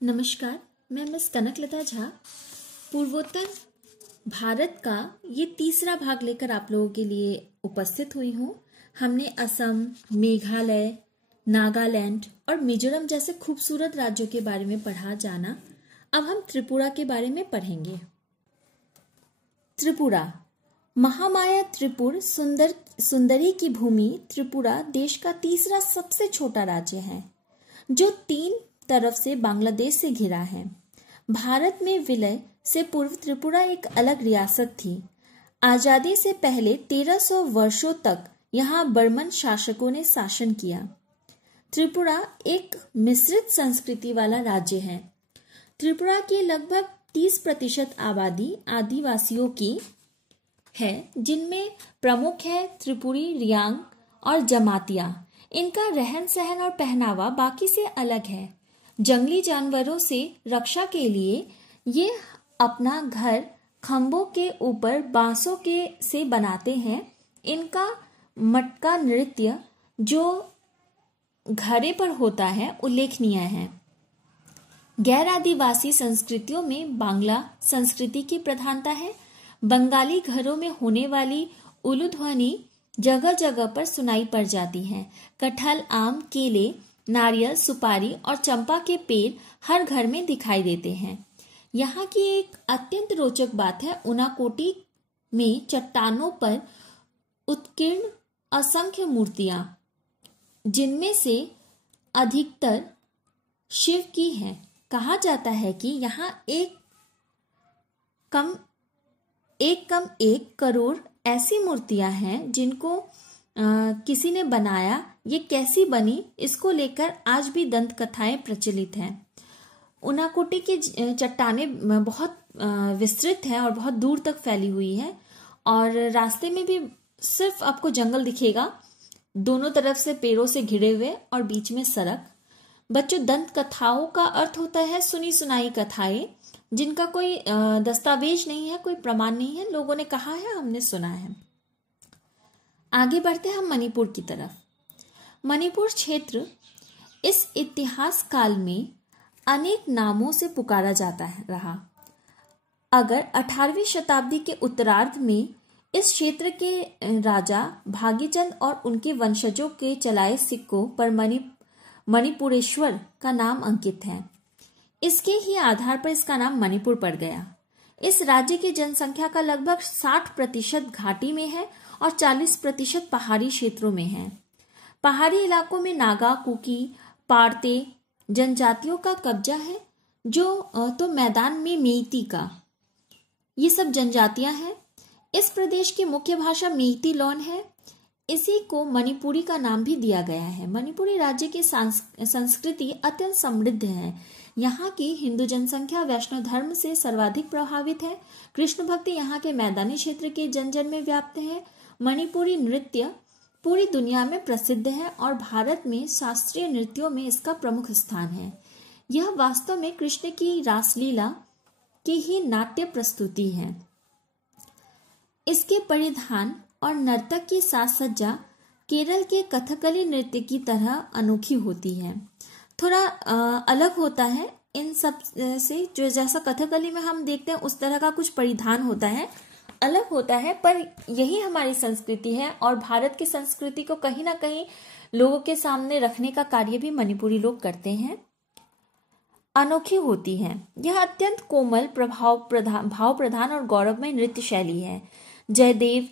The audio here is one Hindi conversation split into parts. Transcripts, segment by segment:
नमस्कार, मैं मिस कनकलता झा पूर्वोत्तर भारत का ये तीसरा भाग लेकर आप लोगों के लिए उपस्थित हुई हूँ। हमने असम, मेघालय, नागालैंड और मिजोरम जैसे खूबसूरत राज्यों के बारे में पढ़ा जाना। अब हम त्रिपुरा के बारे में पढ़ेंगे। त्रिपुरा, महामाया त्रिपुर सुंदरी की भूमि त्रिपुरा देश का तीसरा सबसे छोटा राज्य है, जो 3 तरफ से बांग्लादेश से घिरा है। भारत में विलय से पूर्व त्रिपुरा एक अलग रियासत थी। आजादी से पहले 1300 वर्षों तक यहाँ बर्मन शासकों ने शासन किया। त्रिपुरा एक मिश्रित संस्कृति वाला राज्य है। त्रिपुरा की लगभग 30% आबादी आदिवासियों की है, जिनमें प्रमुख है त्रिपुरी, रियांग और जमातिया। इनका रहन सहन और पहनावा बाकी से अलग है। जंगली जानवरों से रक्षा के लिए ये अपना घर खंभों के ऊपर बांसों के से बनाते हैं। इनका मटका नृत्य जो घरे पर होता है उल्लेखनीय है। गैर आदिवासी संस्कृतियों में बांग्ला संस्कृति की प्रधानता है। बंगाली घरों में होने वाली उलू ध्वनि जगह जगह पर सुनाई पड़ जाती है। कटहल, आम, केले, नारियल, सुपारी और चंपा के पेड़ हर घर में दिखाई देते हैं। यहाँ की एक अत्यंत रोचक बात है, उनाकोटी में चट्टानों पर उत्कीर्ण असंख्य मूर्तियां, जिनमें से अधिकतर शिव की हैं। कहा जाता है कि यहाँ एक कम 1 करोड़ ऐसी मूर्तियां हैं जिनको किसी ने बनाया। ये कैसी बनी, इसको लेकर आज भी दंत कथाएं प्रचलित हैं। उनाकोटी की चट्टानें बहुत विस्तृत हैं और बहुत दूर तक फैली हुई है, और रास्ते में भी सिर्फ आपको जंगल दिखेगा, दोनों तरफ से पेड़ों से घिरे हुए और बीच में सड़क। बच्चों, दंत कथाओं का अर्थ होता है सुनी सुनाई कथाएं, जिनका कोई दस्तावेज नहीं है, कोई प्रमाण नहीं है, लोगों ने कहा है, हमने सुना है। आगे बढ़ते हैं हम मणिपुर की तरफ। मणिपुर क्षेत्र इस इतिहास काल में अनेक नामों से पुकारा जाता रहा। अगर 18वीं शताब्दी के उत्तरार्ध में इस क्षेत्र के राजा भागीचंद और उनके वंशजों के चलाए सिक्कों पर मणिपुरेश्वर का नाम अंकित है। इसके ही आधार पर इसका नाम मणिपुर पड़ गया। इस राज्य की जनसंख्या का लगभग 60% घाटी में है और 40% पहाड़ी क्षेत्रों में है। पहाड़ी इलाकों में नागा, कुकी, पारते जनजातियों का कब्जा है, जो तो मैदान में मेइती का। ये सब जनजातियां हैं। इस प्रदेश की मुख्य भाषा मेइती लॉन है। इसी को मणिपुरी का नाम भी दिया गया है। मणिपुरी राज्य की संस्कृति अत्यंत समृद्ध है। यहाँ की हिंदू जनसंख्या वैष्णव धर्म से सर्वाधिक प्रभावित है। कृष्ण भक्ति यहाँ के मैदानी क्षेत्र के जन जन में व्याप्त है। मणिपुरी नृत्य पूरी दुनिया में प्रसिद्ध है और भारत में शास्त्रीय नृत्यों में इसका प्रमुख स्थान है। यह वास्तव में कृष्ण की रासलीला की ही नाट्य प्रस्तुति है। इसके परिधान और नर्तक की साज सज्जा केरल के कथकली नृत्य की तरह अनोखी होती है। थोड़ा अलग होता है इन सब से, जो जैसा कथकली में हम देखते हैं उस तरह का कुछ परिधान होता है, अलग होता है, पर यही हमारी संस्कृति है और भारत की संस्कृति को कहीं ना कहीं लोगों के सामने रखने का कार्य भी मणिपुरी लोग करते हैं। अनोखी होती है। यह अत्यंत कोमल, भाव प्रधान और गौरवमय नृत्य शैली है। जयदेव,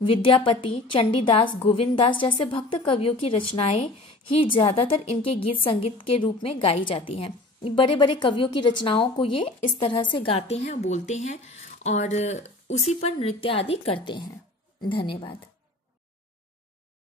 विद्यापति, चंडीदास, गोविंददास जैसे भक्त कवियों की रचनाएं ही ज्यादातर इनके गीत संगीत के रूप में गाई जाती हैं। बड़े बड़े कवियों की रचनाओं को ये इस तरह से गाते हैं, बोलते हैं और उसी पर नृत्य आदि करते हैं। धन्यवाद।